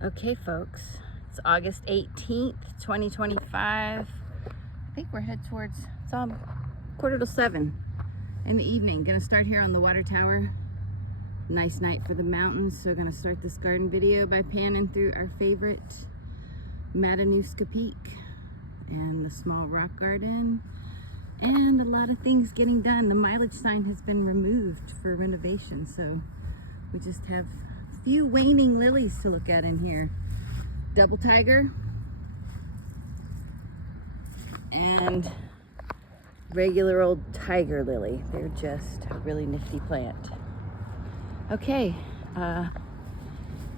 Okay, folks, it's August 18th, 2025. I think we're headed towards, it's 7:15 in the evening. Gonna start here on the water tower. Nice night for the mountains, so gonna start this garden video by panning through our favorite Matanuska Peak and the small rock garden and a lot of things getting done. The mileage sign has been removed for renovation, so we just have a few waning lilies to look at in here. Double tiger and regular old tiger lily. They're just a really nifty plant. Okay,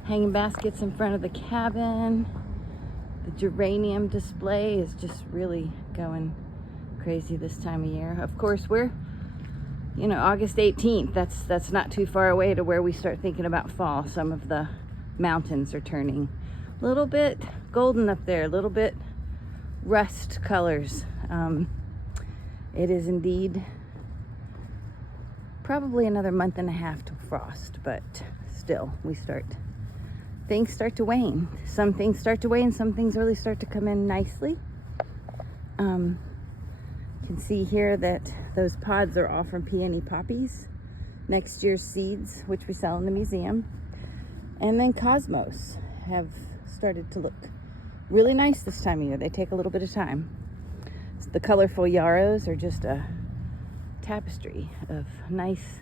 hanging baskets in front of the cabin. The geranium display is just really going crazy this time of year. Of course, we're, August 18th. That's not too far away to where we start thinking about fall. Some of the mountains are turning a little bit golden up there, a little bit rust colors. It is indeed probably another month and a half to frost, but still things start to wane. Some things start to wane, some things really start to come in nicely. You can see here that those pods are all from peony poppies, next year's seeds, which we sell in the museum. And then cosmos have started to look really nice this time of year. They take a little bit of time. The colorful yarrows are just a tapestry of nice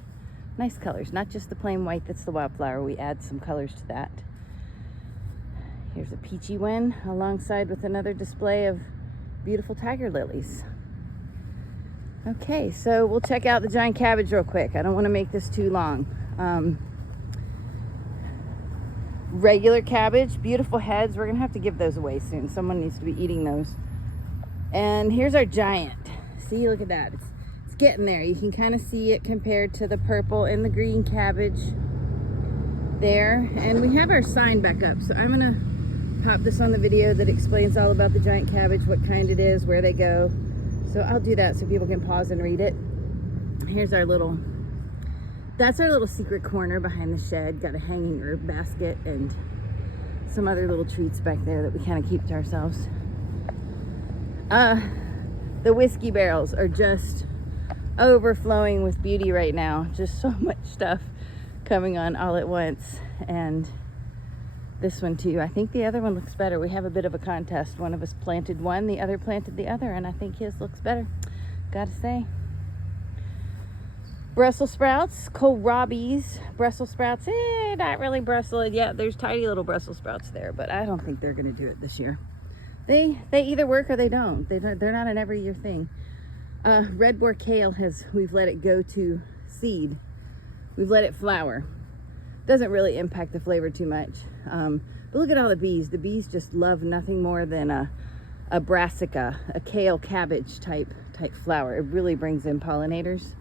colors, not just the plain white that's the wildflower. We add some colors to that. Here's a peachy one alongside with another display of beautiful tiger lilies. Okay, so we'll check out the giant cabbage real quick. I don't want to make this too long. Regular cabbage, beautiful heads. We're gonna have to give those away soon. Someone needs to be eating those. And here's our giant. See, look at that. It's getting there. You can kind of see it compared to the purple and the green cabbage there. And we have our sign back up, so I'm gonna pop this on the video that explains all about the giant cabbage, what kind it is, where they go. So I'll do that so people can pause and read it. Here's that's our little secret corner behind the shed. Got a hanging herb basket and some other little treats back there that we kind of keep to ourselves. The whiskey barrels are just overflowing with beauty right now. Just so much stuff coming on all at once. And this one too. I think the other one looks better. We have a bit of a contest. One of us planted one, the other planted the other, and I think his looks better, gotta say. Brussels sprouts, kohlrabies, Brussels sprouts, not really Brussels. Yeah, there's tiny little Brussels sprouts there, but I don't think they're gonna do it this year. They either work or they don't. They're not an every year thing. Red boar kale we've let it go to seed. We've let it flower. Doesn't really impact the flavor too much. But look at all the bees. The bees just love nothing more than a brassica, a kale cabbage type flower. It really brings in pollinators.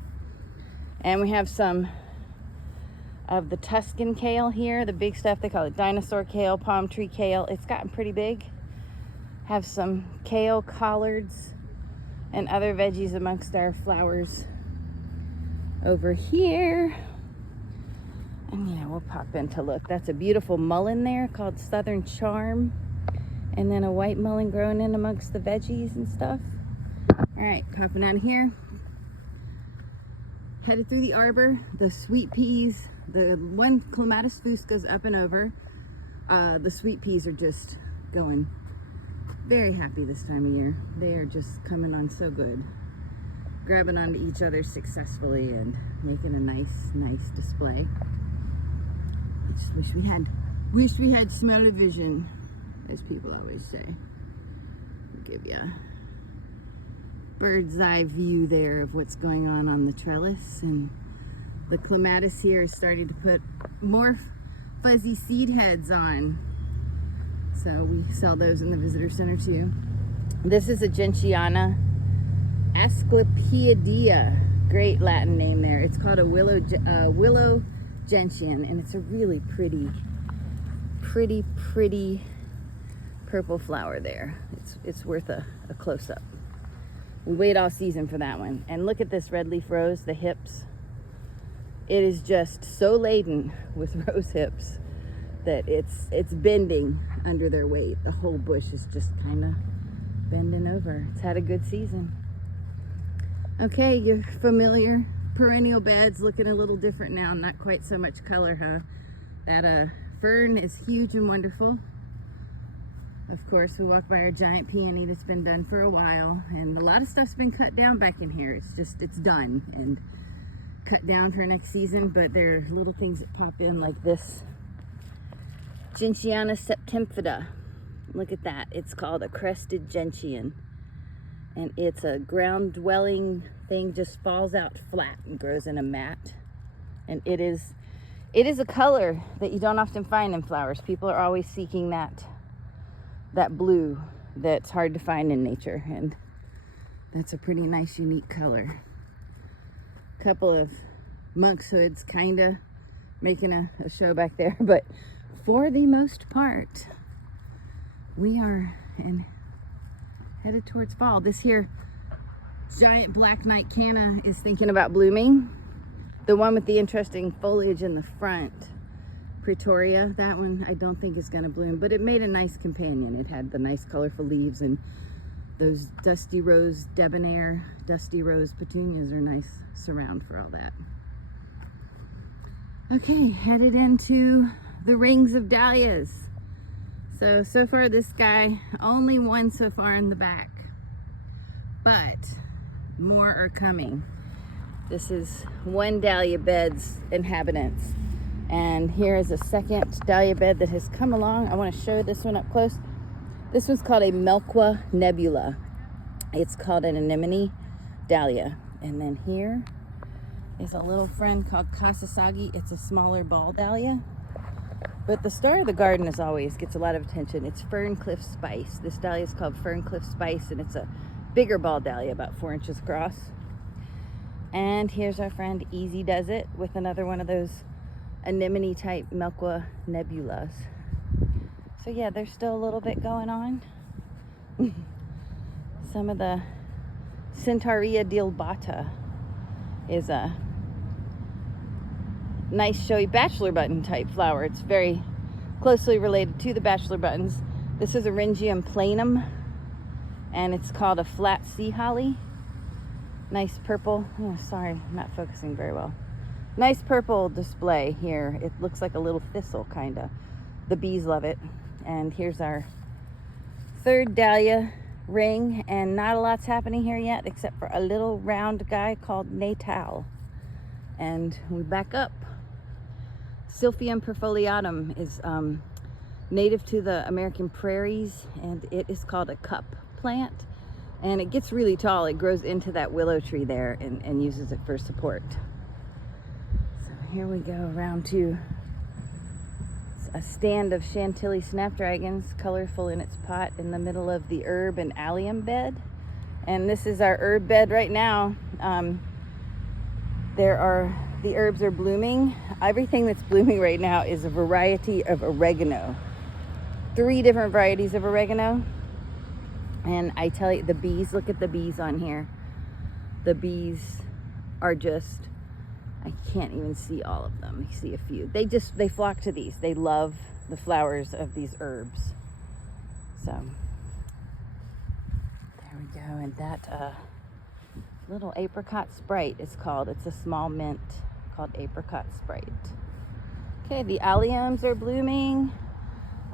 And we have some of the Tuscan kale here, the big stuff. They call it dinosaur kale, palm tree kale. It's gotten pretty big. Have some kale collards and other veggies amongst our flowers over here. And we'll pop in to look. That's a beautiful mullein there called Southern Charm. And then a white mullein growing in amongst the veggies and stuff. All right, popping out of here. Headed through the arbor, the sweet peas, the one Clematis fusca's up and over. The sweet peas are just going very happy this time of year. They are just coming on so good. Grabbing onto each other successfully and making a nice display. I just wish we had smell-o-vision, as people always say. I'll give you a bird's eye view there of what's going on the trellis. And the clematis here is starting to put more fuzzy seed heads on. So we sell those in the visitor center too. This is a Gentiana asclepiadea. Great Latin name there. It's called a willow gentian, and it's a really pretty purple flower there. It's worth a close-up. We wait all season for that one. And look at this red leaf rose, the hips. It is just so laden with rose hips that it's bending under their weight. The whole bush is just kind of bending over. It's had a good season. Okay, your familiar perennial beds looking a little different now. Not quite so much color, huh? That fern is huge and wonderful. Of course, we walk by our giant peony that's been done for a while, and a lot of stuff's been cut down back in here. It's done and cut down for next season, but there are little things that pop in like this Gentiana septemphida. Look at that. It's called a crested gentian, and it's a ground dwelling thing, just falls out flat and grows in a mat. And it is a color that you don't often find in flowers. People are always seeking that blue that's hard to find in nature, and that's a pretty nice unique color. Couple of monkswoods kind of making a show back there, but for the most part we are headed towards fall. This here giant black night canna is thinking about blooming. The one with the interesting foliage in the front, Pretoria, that one I don't think is going to bloom, but it made a nice companion. It had the nice colorful leaves, and those dusty rose debonair, dusty rose petunias are nice surround for all that. Okay, headed into the rings of dahlias. So far this guy, only one so far in the back, but more are coming. This is one dahlia bed's inhabitants. And here is a second dahlia bed that has come along. I want to show this one up close. This one's called a Melqua nebula. It's called an anemone dahlia. And then here is a little friend called Kasasagi. It's a smaller ball dahlia. But the star of the garden as always gets a lot of attention. It's Ferncliff Spice. This dahlia is called Ferncliff Spice, and it's a bigger ball dahlia, about 4 inches across. And here's our friend Easy Does It with another one of those anemone type Melqua nebulas. So yeah, there's still a little bit going on. Some of the Centaurea dealbata is a nice showy bachelor button type flower. It's very closely related to the bachelor buttons. This is Eryngium planum, and it's called a flat sea holly. Nice purple. Oh, sorry, I'm not focusing very well. Nice purple display here. It looks like a little thistle, kind of. The bees love it. And here's our third dahlia ring, and not a lot's happening here yet except for a little round guy called Natal. And we back up. Silphium perfoliatum is native to the American prairies, and it is called a cup plant. And it gets really tall. It grows into that willow tree there and uses it for support. So here we go around to a stand of Chantilly snapdragons, colorful in its pot, in the middle of the herb and allium bed. And this is our herb bed right now. The herbs are blooming. Everything that's blooming right now is a variety of oregano. 3 different varieties of oregano. And I tell you, the bees, look at the bees on here. The bees are just, I can't even see all of them. You see a few. They flock to these. They love the flowers of these herbs. So there we go. And that little apricot sprite is called. It's a small mint called apricot sprite. Okay, the alliums are blooming.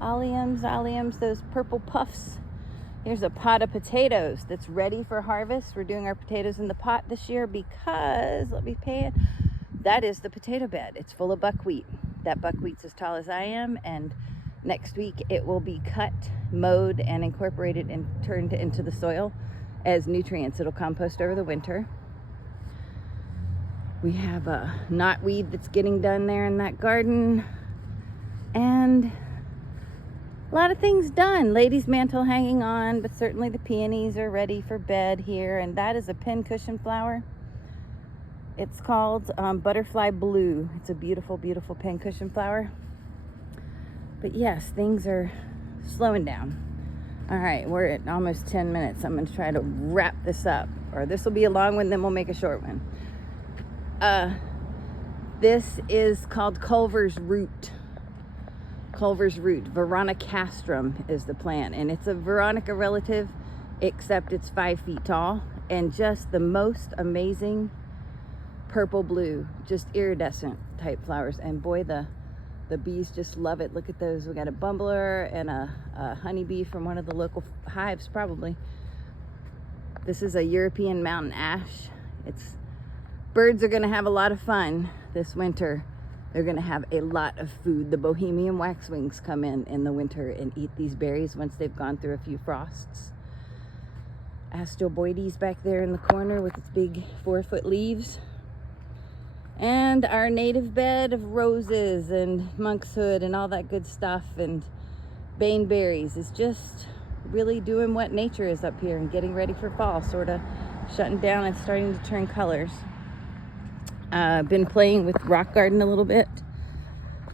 Alliums, those purple puffs. Here's a pot of potatoes that's ready for harvest. We're doing our potatoes in the pot this year because, let me pay it, that is the potato bed. It's full of buckwheat. That buckwheat's as tall as I am, and next week it will be cut, mowed, and incorporated and turned into the soil as nutrients. It'll compost over the winter. We have a knotweed that's getting done there in that garden, and a lot of things done. Lady's mantle hanging on, but certainly the peonies are ready for bed here. And that is a pincushion flower. It's called Butterfly Blue. It's a beautiful, beautiful pincushion flower. But yes, things are slowing down. All right, we're at almost 10 minutes. I'm going to try to wrap this up, or this will be a long one, then we'll make a short one. This is called Culver's Root. Culver's root. Veronicastrum is the plant, and it's a Veronica relative, except it's 5 feet tall and just the most amazing purple blue, just iridescent type flowers. And boy, the bees just love it. Look at those. We got a bumbler and a honeybee from one of the local hives, probably. This is a European mountain ash. Birds are going to have a lot of fun this winter. They're going to have a lot of food. The Bohemian waxwings come in the winter and eat these berries once they've gone through a few frosts. Astroboides back there in the corner with its big 4-foot leaves. And our native bed of roses and monkshood and all that good stuff, and baneberries is just really doing what nature is up here and getting ready for fall, sort of shutting down and starting to turn colors. Been playing with rock garden a little bit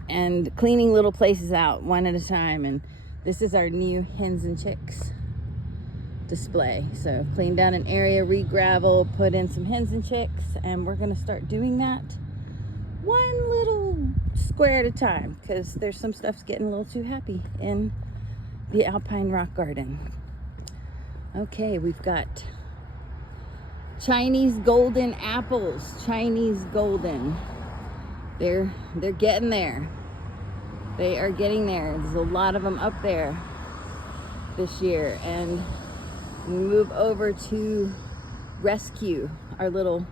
and cleaning little places out one at a time. And this is our new hens and chicks display. So clean down an area, re-gravel, put in some hens and chicks, and we're going to start doing that one little square at a time because there's some stuff's getting a little too happy in the alpine rock garden. Okay, we've got Chinese golden apples. Chinese golden. They're getting there. They are getting there. There's a lot of them up there this year. And we move over to Rescue, our little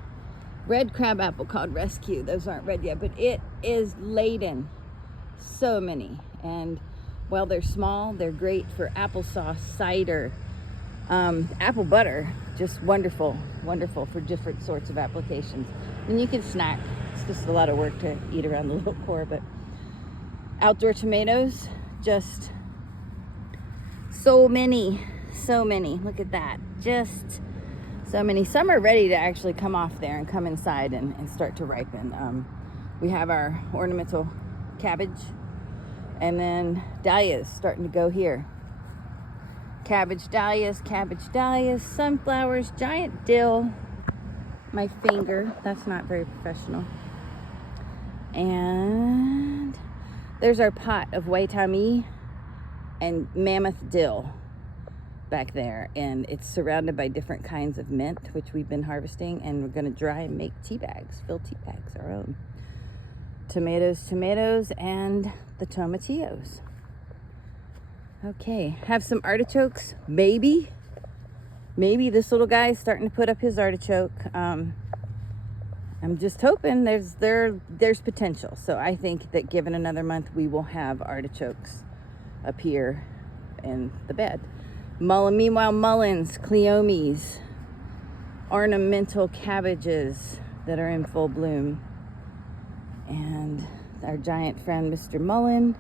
red crab apple called Rescue. Those aren't red yet, but it is laden. So many. And while they're small, they're great for applesauce, cider, apple butter. Just wonderful for different sorts of applications. And you can snack. It's just a lot of work to eat around the little core, but outdoor tomatoes, just so many. Look at that. Just so many. Some are ready to actually come off there and come inside and start to ripen. We have our ornamental cabbage, and then dahlias starting to go here. Cabbage dahlias, sunflowers, giant dill. My finger, that's not very professional. And there's our pot of Waitami and mammoth dill back there. And it's surrounded by different kinds of mint, which we've been harvesting, and we're gonna dry and make tea bags, fill tea bags, our own. Tomatoes, and the tomatillos. Okay, have some artichokes, maybe this little guy is starting to put up his artichoke. I'm just hoping there's potential. So I think that given another month, we will have artichokes up here in the bed. Meanwhile, mulleins, cleomes, ornamental cabbages that are in full bloom. And our giant friend, Mr. Mullein.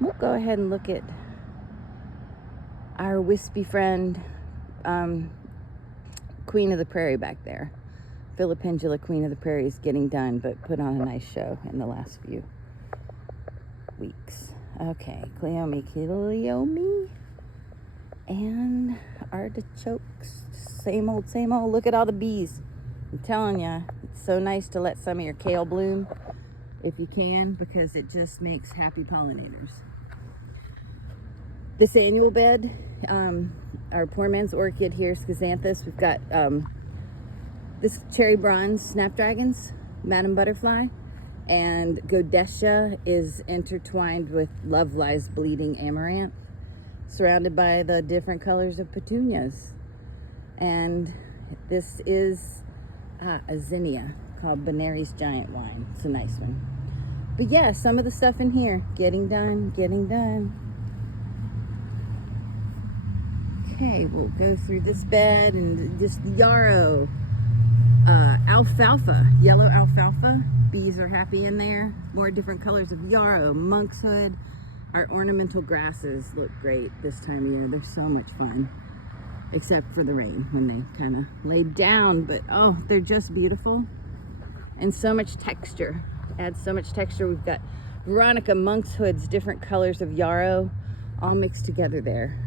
We'll go ahead and look at our wispy friend, Queen of the Prairie back there. Philipendula Queen of the Prairie is getting done, but put on a nice show in the last few weeks. Okay, cleome, and artichokes. Same old. Look at all the bees. I'm telling you, it's so nice to let some of your kale bloom if you can, because it just makes happy pollinators. This annual bed, our poor man's orchid here, Schizanthus. We've got this cherry bronze snapdragons, Madam Butterfly, and Godetia is intertwined with Love Lies Bleeding Amaranth, surrounded by the different colors of petunias. And this is a zinnia called Benari's Giant Wine. It's a nice one. But yeah, some of the stuff in here, getting done. Okay, we'll go through this bed and just yarrow, alfalfa, yellow alfalfa. Bees are happy in there. More different colors of yarrow, monkshood. Our ornamental grasses look great this time of year. They're so much fun, except for the rain when they kind of laid down. But oh, they're just beautiful, and so much texture. Adds so much texture. We've got Veronica monkshood's different colors of yarrow all mixed together there.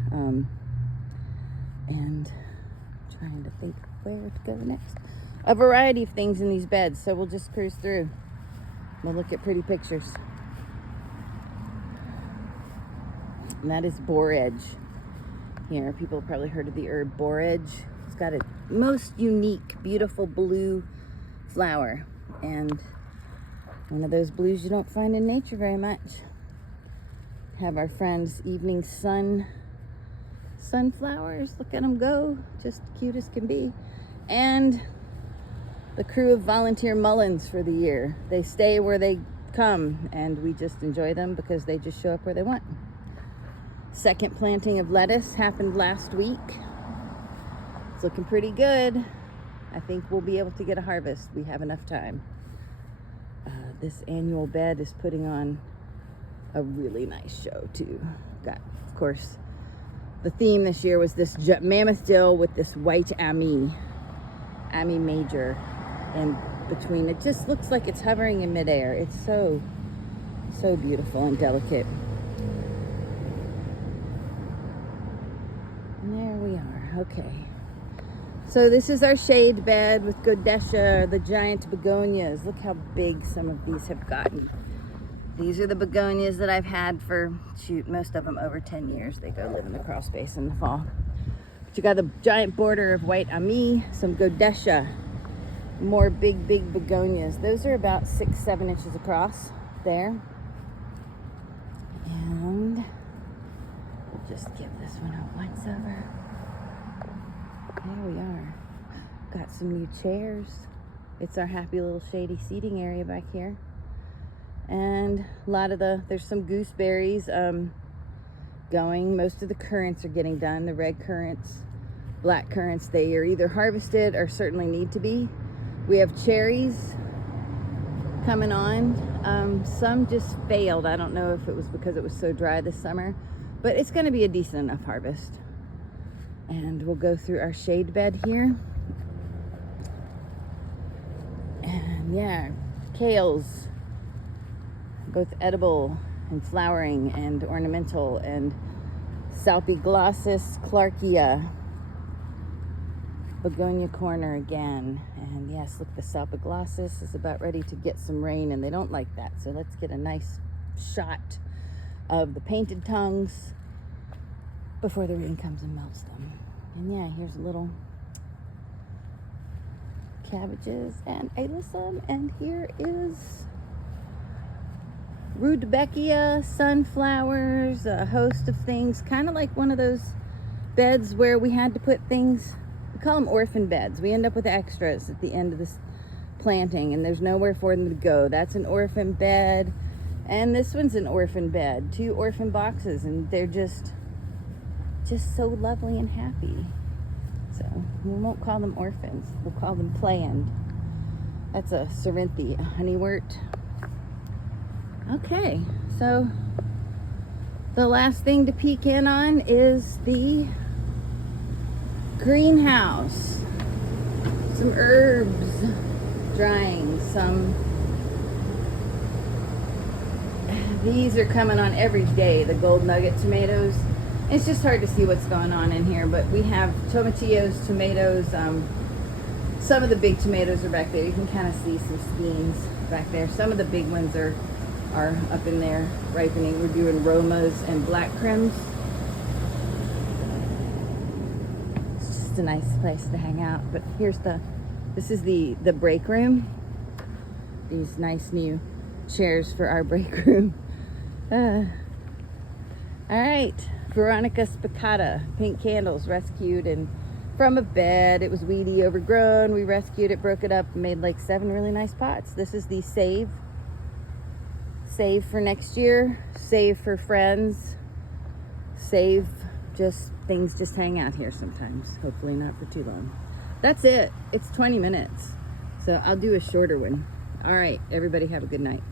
And trying to think where to go next. A variety of things in these beds, so we'll just cruise through. We'll look at pretty pictures. And that is borage. Here, people have probably heard of the herb borage. It's got a most unique, beautiful blue flower. And one of those blues you don't find in nature very much. Have our friends evening sunflowers. Look at them go. Just cute as can be. And the crew of volunteer mullins for the year. They stay where they come, and we just enjoy them because they just show up where they want. Second planting of lettuce happened last week. It's looking pretty good. I think we'll be able to get a harvest. We have enough time. This annual bed is putting on a really nice show too. Got, of course, the theme this year was this mammoth dill with this white Ami major in between. It just looks like it's hovering in midair. It's so beautiful and delicate. And there we are. Okay. So this is our shade bed with Godesha, the giant begonias. Look how big some of these have gotten. These are the begonias that I've had for, most of them over 10 years. They go live in the crawl space in the fall. But you got the giant border of white Ami, some Godesha, more big begonias. Those are about 6-7 inches across there. And we'll just give this one a once over. There we are. Got some new chairs. It's our happy little shady seating area back here. And a lot of there's some gooseberries going. Most of the currants are getting done. The red currants, black currants, they are either harvested or certainly need to be. We have cherries coming on. Some just failed. I don't know if it was because it was so dry this summer, but it's going to be a decent enough harvest. And we'll go through our shade bed here. And yeah, kales, both edible and flowering and ornamental, and Salpiglossis clarkia, begonia corner again. And yes, look, the Salpiglossis is about ready to get some rain, and they don't like that. So let's get a nice shot of the painted tongues before the rain comes and melts them. And yeah, here's a little cabbages and alyssum, and here is Rudbeckia, sunflowers, a host of things, kind of like one of those beds where we had to put things, we call them orphan beds. We end up with extras at the end of this planting, and there's nowhere for them to go. That's an orphan bed, and this one's an orphan bed, 2 orphan boxes, and they're just so lovely and happy. So we won't call them orphans, we'll call them planned. That's a Cerinthe, a honeywort. Okay, so the last thing to peek in on is the greenhouse. Some herbs drying, these are coming on every day, the gold nugget tomatoes. It's just hard to see what's going on in here, but we have tomatillos, tomatoes. Some of the big tomatoes are back there. You can kind of see some skeins back there. Some of the big ones are up in there ripening. We're doing Romas and black crims. It's just a nice place to hang out. But this is the break room. These nice new chairs for our break room. All right. Veronica spicata, pink candles, rescued and from a bed. It was weedy, overgrown. We rescued it, broke it up, and made like 7 really nice pots. This is the save for next year, save for friends, save just things just hang out here sometimes. Hopefully not for too long. That's it. It's 20 minutes, so I'll do a shorter one. All right, everybody have a good night.